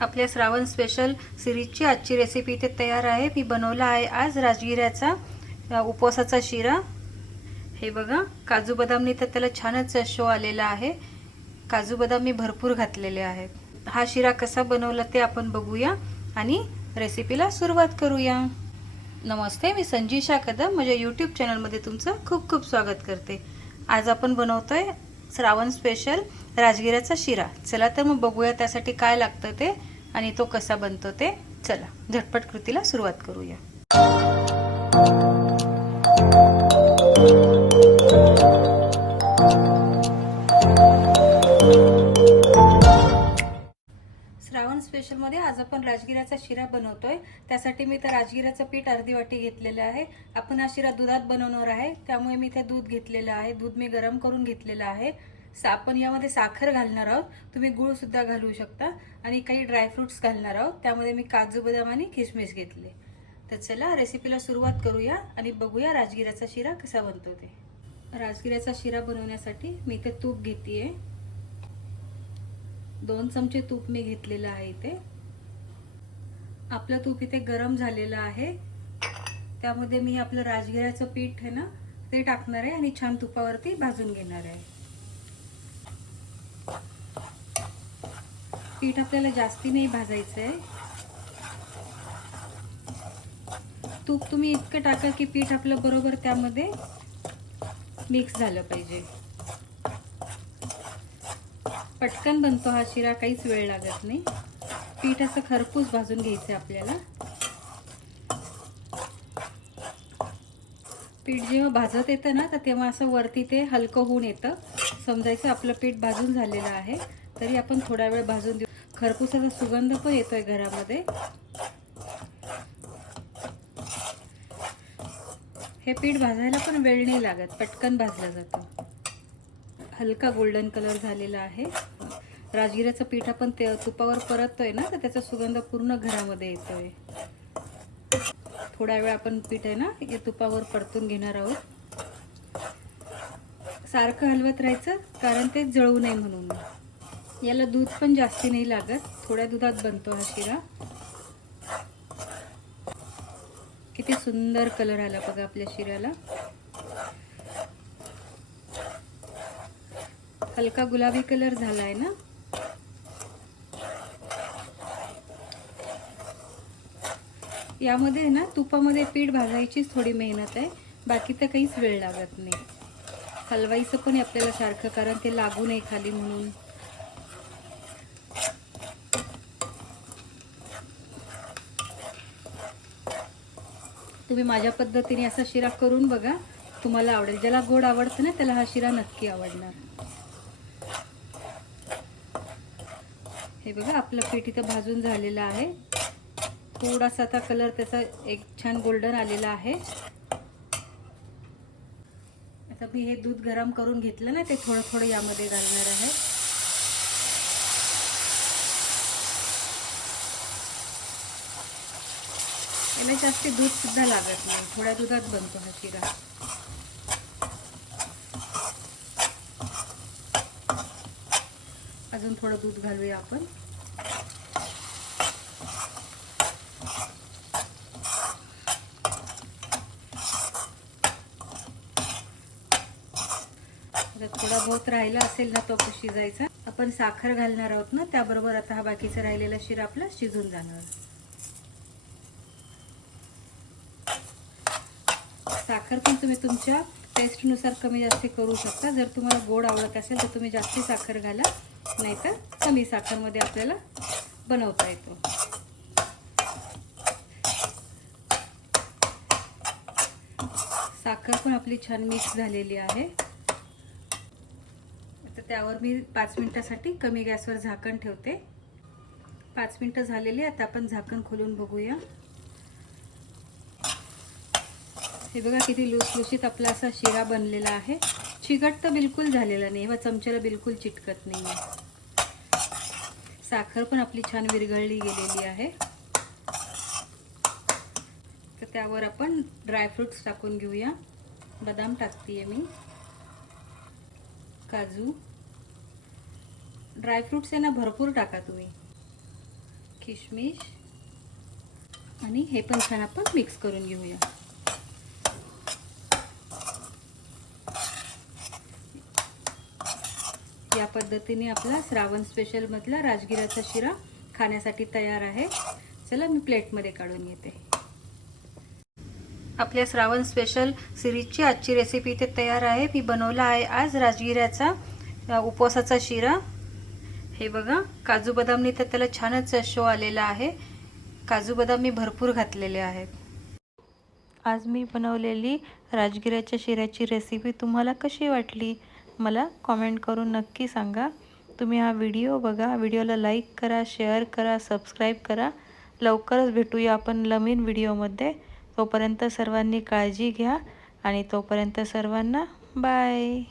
आपल्या श्रावण स्पेशल सिरीजची आजची रेसिपी इथे तयार आहे. मी बनवला आहे आज राजगिऱ्याचा उपवासाचा शिरा. हे बघा काजू बदामने तर त्याला छानच शो आलेला आहे. काजू बदाम मी भरपूर घातलेले आहेत. हा शिरा कसा बनवला ते आपण बघूया आणि रेसिपीला सुरुवात करूया. नमस्ते मी संजीशा कदम. माझ्या यूट्यूब चॅनलमध्ये तुमचं खूप खूप स्वागत करते. आज आपण बनवतोय श्रावण स्पेशल राजगिराचा शिरा. चला तर मग बघूया त्यासाठी काय लागतं ते आणि तो कसा बनतो ते. चला झटपट कृतीला सुरुवात करूया. श्रावण स्पेशलमध्ये आज आपण राजगिराचा शिरा बनवतोय. त्यासाठी मी तर राजगिराचं पीठ अर्धी वाटी घेतलेलं आहे. आपण हा शिरा दुधात बनवणार आहे. त्यामुळे मी ते दूध घेतलेलं आहे. दूध मी गरम करून घेतलेलं आहे. आपण यामध्ये साखर घालणार आहोत. तुम्ही गूळसुद्धा घालू शकता. आणि काही ड्रायफ्रुट्स घालणार आहोत. त्यामध्ये मी काजू बदाम आणि किशमिश घेतले. तर चला रेसिपीला सुरुवात करूया आणि बघूया राजगिराचा शिरा कसा बनतो ते. राजगिऱ्याचा शिरा बनवण्यासाठी मी इथे तूप घेते दोन चमचे तूप मी घेतलेलं आहे इथे. आपलं तूप इथे गरम झालेलं आहे. त्यामध्ये मी आपलं राजगिऱ्याचं पीठ आहे ना ते टाकणार आहे आणि छान तुपावरती भाजून घेणार आहे. पीठ आपल्याला जास्ती नाही भाजायचं आहे. तूप तुम्ही इतकं टाका की पीठ आपलं बरोबर त्यामध्ये मिक्स झालं पाहिजे. पटकन बनतो हा शिरा काहीच वेळ लागत नाही. पीठ असं खरपूस भाजून घ्यायचं आपल्याला. पीठ जेव्हा भाजत येतं ना तर तेव्हा असं वरती ते हलकं होऊन येतं. समजायचं आपलं पीठ भाजून झालेलं आहे. तरी आपण थोडा वेळ भाजून देऊ खरपुसाचा सुगंध पण येतोय घरामध्ये. हे पीठ भाजायला पण वेळ नाही लागत पटकन भाजलं जातं. हलका गोल्डन कलर झालेला आहे. राजगिराचं पीठ आपण ते तुपावर परततोय ना तर त्याचा सुगंध पूर्ण घरामध्ये येतोय. थोडा वेळ आपण पीठ आहे ना हे तुपावर परतून घेणार आहोत. सारखं हलवत राहायचं कारण ते जळू नये म्हणून. याला दूध पण जास्ती नाही लागत. थोड्या दुधात बनतो हा शिरा. किती सुंदर कलर आला बघा आपल्या शिऱ्याला. हलका गुलाबी कलर झालाय ना? यामध्ये ना तुपामध्ये पीठ भाजायचीच थोडी मेहनत आहे. बाकी तर काहीच वेळ लागत नाही. हलवायचं पण आपल्याला सारखं कारण ते लागू नये खाली म्हणून. तुम्ही माझ्या पद्धतीने असा शिरा करून बघा. तुम्हाला आवडेल. ज्याला गोड आवडतं ना त्याला हा शिरा नक्की आवडणार. हे बघा आपलं पीठ इथं भाजून झालेलं आहे. थोडासा आता कलर त्याचा एक छान गोल्डन आलेला आहे. आता मी हे दूध गरम करून घेतलं ना ते थोडं थोडं यामध्ये घालणार आहे. याला जास्त दूध सुद्धा लागत नाही. थोड्या दुधात बनतो हा शिरा अजून थोडं दूध घालूया आपण. जर थोडा बहुत राहिला असेल ना तो शिजायचा. आपण साखर घालणार आहोत ना त्याबरोबर आता हा बाकीचा राहिलेला शिरा आपला शिजून जाणार. साखर पण तुम्ही तुमच्या टेस्टनुसार कमी जास्त करू शकता. जर तुम्हाला गोड आवडत असेल तर तुम्ही जास्त साखर घाला. नाहीतर कमी साखरमध्ये आपल्याला बनवता येतो. साखर पण आपली छान मिक्स झालेली आहे. आता त्यावर मी पाच मिनिटासाठी कमी गॅसवर झाकण ठेवते. पाच मिनिटं झालेली आता आपण झाकण खोलून बघूया. हे बघा किती लुसलुशीत आपला असा शिरा बनलेला आहे. चिकट तर बिलकुल झालेला नाही व चमच्याला बिलकुल चिटकत नाही साखर पण आपली छान विरघळली गेलेली आहे. तर त्यावर आपण ड्रायफ्रुट्स टाकून घेऊया. बदाम टाकते मी. काजू. ड्रायफ्रुट्स आहे ना भरपूर टाका तुम्ही. किशमिश. आणि हे पण छान आपण मिक्स करून घेऊया. पद्धतीने आपला श्रावण स्पेशलमधला राजगिराचा शिरा खाण्यासाठी तयार आहे. चला मी प्लेटमध्ये काढून घेते. आपल्या श्रावण स्पेशल सिरीजची आजची रेसिपी इथे तयार आहे. मी बनवला आहे आज राजगिऱ्याचा उपवासाचा शिरा. हे बघा काजू बदामने तर त्याला छानच शो आलेला आहे. काजू बदाम मी भरपूर घातलेले आहेत. आज मी बनवलेली राजगिऱ्याच्या शिऱ्याची रेसिपी तुम्हाला कशी वाटली? मला कॉमेंट करून नक्की सांगा. तुम्ही हा व्हिडिओ बघा. व्हिडिओला लाईक करा शेअर करा सबस्क्राईब करा. लवकरच भेटूया आपण नवीन व्हिडिओमध्ये तोपर्यंत सर्वांनी काळजी घ्या आणि तोपर्यंत सर्वांना बाय